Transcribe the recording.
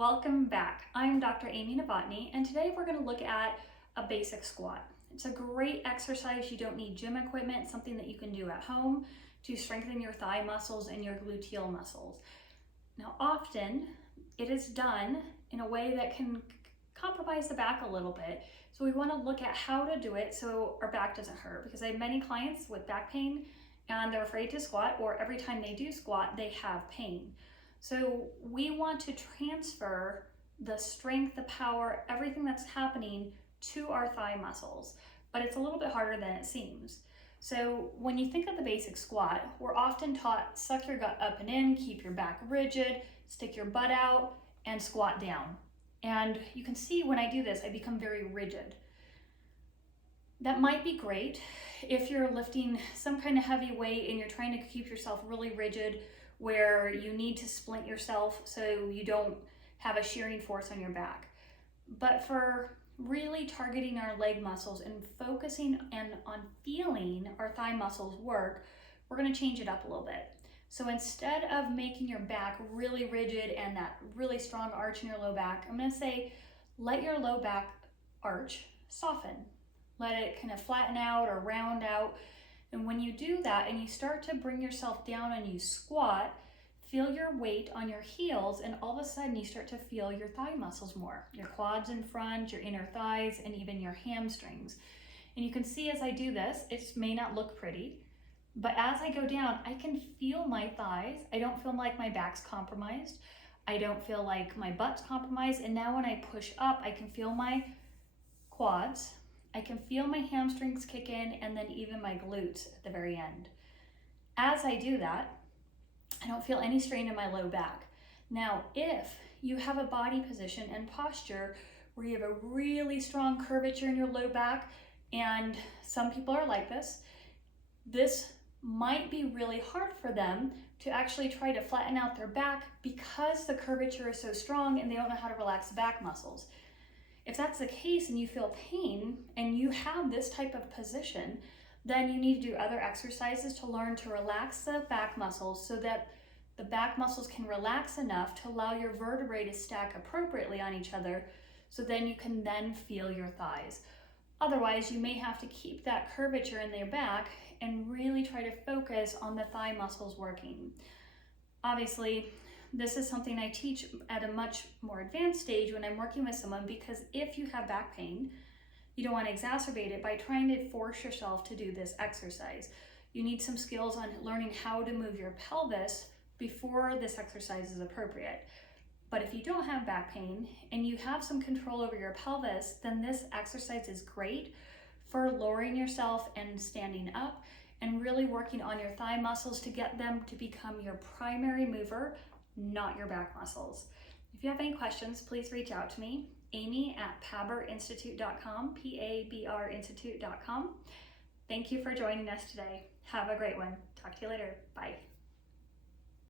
Welcome back. I'm Dr. Amy Novotny, and today we're going to look at a basic squat. It's a great exercise. You don't need gym equipment, something that you can do at home to strengthen your thigh muscles and your gluteal muscles. Now, often it is done in a way that can compromise the back a little bit. So we want to look at how to do it so our back doesn't hurt, because I have many clients with back pain and they're afraid to squat, or every time they do squat, they have pain. So we want to transfer the strength, the power, everything that's happening to our thigh muscles, but it's a little bit harder than it seems. So when you think of the basic squat, we're often taught suck your gut up and in, keep your back rigid, stick your butt out, and squat down. And you can see when I do this, I become very rigid. That might be great if you're lifting some kind of heavy weight and you're trying to keep yourself really rigid, where you need to splint yourself so you don't have a shearing force on your back. But for really targeting our leg muscles and focusing on feeling our thigh muscles work, we're going to change it up a little bit. So instead of making your back really rigid and that really strong arch in your low back, I'm going to say let your low back arch soften. Let it kind of flatten out or round out. And when you do that and you start to bring yourself down and you squat, feel your weight on your heels, and all of a sudden you start to feel your thigh muscles more, your quads in front, your inner thighs, and even your hamstrings. And you can see as I do this, it may not look pretty, but as I go down, I can feel my thighs. I don't feel like my back's compromised. I don't feel like my butt's compromised. And now when I push up, I can feel my quads. I can feel my hamstrings kick in, and then even my glutes at the very end. As I do that, I don't feel any strain in my low back. Now, if you have a body position and posture where you have a really strong curvature in your low back, and some people are like this might be really hard for them to actually try to flatten out their back because the curvature is so strong and they don't know how to relax the back muscles. If that's the case and you feel pain and you have this type of position, then you need to do other exercises to learn to relax the back muscles so that the back muscles can relax enough to allow your vertebrae to stack appropriately on each other, so then you can then feel your thighs. Otherwise, you may have to keep that curvature in your back and really try to focus on the thigh muscles working. Obviously, this is something I teach at a much more advanced stage when I'm working with someone, because if you have back pain, you don't want to exacerbate it by trying to force yourself to do this exercise. You need some skills on learning how to move your pelvis before this exercise is appropriate. But if you don't have back pain and you have some control over your pelvis, then this exercise is great for lowering yourself and standing up and really working on your thigh muscles to get them to become your primary mover, not your back muscles. If you have any questions, please reach out to me, amy@paberinstitute.com, PABRinstitute.com. Thank you for joining us today. Have a great one. Talk to you later. Bye.